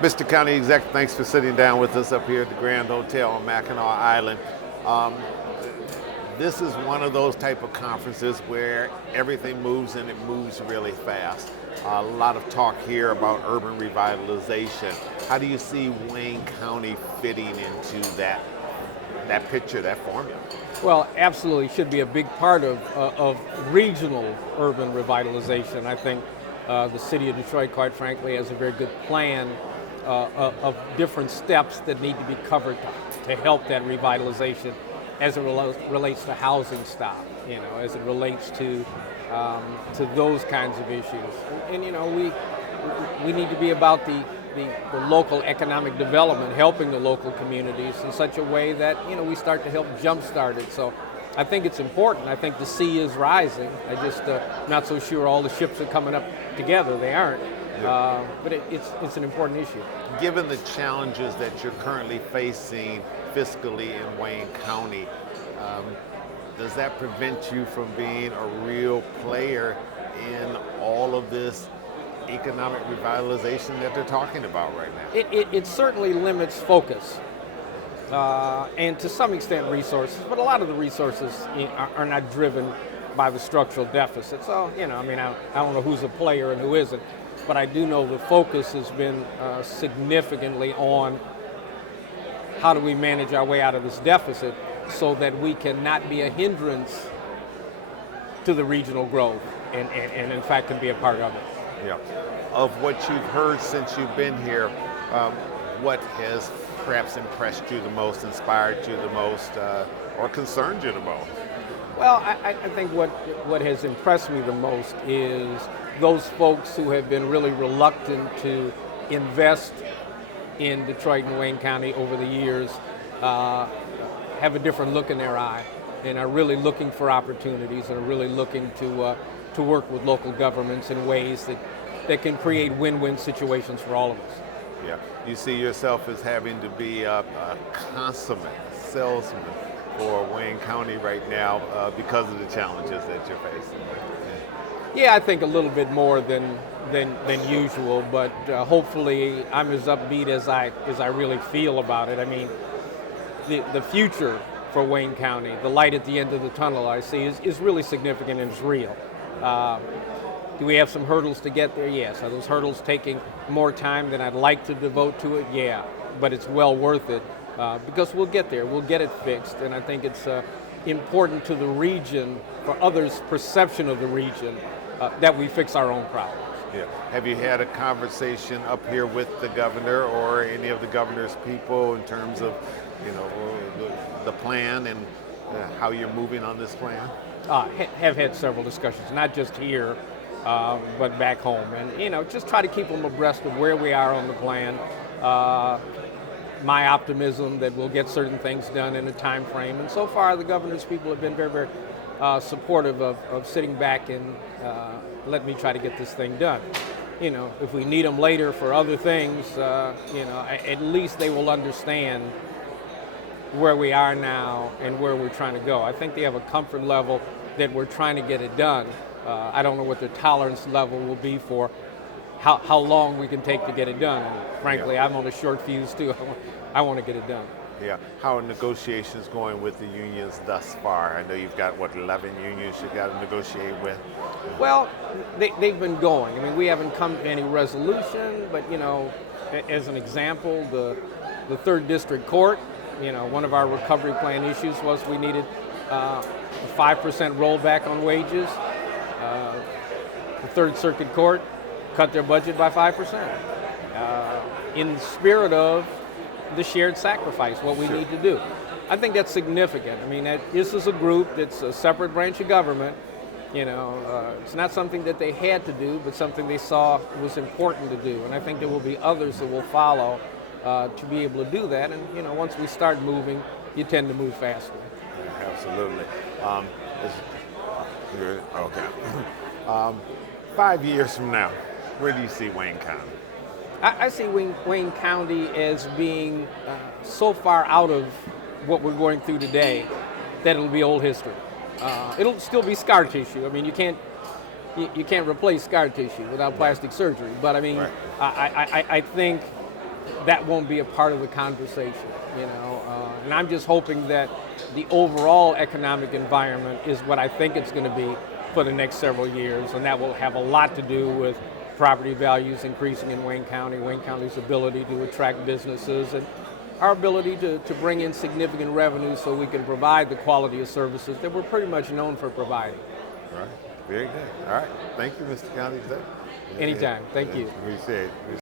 Mr. County Exec, thanks for sitting down with us up here at the Grand Hotel on Mackinac Island. Um, this is one of those type of conferences where everything moves and it moves really fast. A lot of talk here about urban revitalization. How do you see Wayne County fitting into that picture, that formula? Well, absolutely should be a big part of regional urban revitalization. I think the city of Detroit, quite frankly, has a very good plan of different steps that need to be covered to help that revitalization as it relates to housing stock, as it relates to those kinds of issues. And we need to be about the local economic development, helping the local communities in such a way that we start to help jumpstart it. So I think it's important. I think the sea is rising. I just not so sure all the ships are coming up together. They aren't. But it's an important issue. Given the challenges that you're currently facing fiscally in Wayne County, does that prevent you from being a real player in all of this economic revitalization that they're talking about right now? It certainly limits focus and to some extent resources, but a lot of the resources are not driven by the structural deficit. So, I don't know who's a player and who isn't, but I do know the focus has been significantly on how do we manage our way out of this deficit so that we can not be a hindrance to the regional growth and in fact can be a part of it. Yeah. Of what you've heard since you've been here, what has perhaps impressed you the most, inspired you the most, or concerned you the most? Well, I think what has impressed me the most is those folks who have been really reluctant to invest in Detroit and Wayne County over the years have a different look in their eye and are really looking for opportunities and are really looking to work with local governments in ways that can create win-win situations for all of us. Yeah. You see yourself as having to be a consummate salesman for Wayne County right now because of the challenges that you're facing. Yeah, I think a little bit more than usual, but hopefully I'm as upbeat as I really feel about it. I mean, the future for Wayne County, the light at the end of the tunnel I see is really significant and is real. Do we have some hurdles to get there? Yes. Are those hurdles taking more time than I'd like to devote to it? Yeah, but it's well worth it because we'll get there. We'll get it fixed, and I think it's important to the region, for others' perception of the region, that we fix our own problems. Yeah. Have you had a conversation up here with the governor or any of the governor's people in terms of, the plan and how you're moving on this plan? Have had several discussions, not just here, but back home, and just try to keep them abreast of where we are on the plan. My optimism that we'll get certain things done in a time frame, and so far the governor's people have been very, very supportive of sitting back and let me try to get this thing done. If we need them later for other things, at least they will understand where we are now and where we're trying to go. I think they have a comfort level that we're trying to get it done. I don't know what their tolerance level will be for how long we can take to get it done. And frankly, yeah. I'm on a short fuse too. I want to get it done. Yeah. How are negotiations going with the unions thus far? I know you've got, 11 unions you've got to negotiate with? Well, they've been going. I mean, we haven't come to any resolution, but, as an example, the 3rd District Court, one of our recovery plan issues was we needed a 5% rollback on wages. The 3rd Circuit Court cut their budget by 5%. In the spirit of the shared sacrifice, what we need to do. I think that's significant. I mean, this is a group that's a separate branch of government. It's not something that they had to do, but something they saw was important to do. And I think there will be others that will follow to be able to do that. And, once we start moving, you tend to move faster. Absolutely. Okay. 5 years from now, where do you see Wayne County? I see Wayne County as being so far out of what we're going through today that it'll be old history. It'll still be scar tissue. I mean, you can't replace scar tissue without plastic surgery. But I mean, right. I think that won't be a part of the conversation, you know. And I'm just hoping that the overall economic environment is what I think it's going to be for the next several years, and that will have a lot to do with property values increasing in Wayne County's ability to attract businesses, and our ability to bring in significant revenue so we can provide the quality of services that we're pretty much known for providing. All right, very good. All right, thank you, Mr. County Executive. Anytime, thank you. Appreciate it.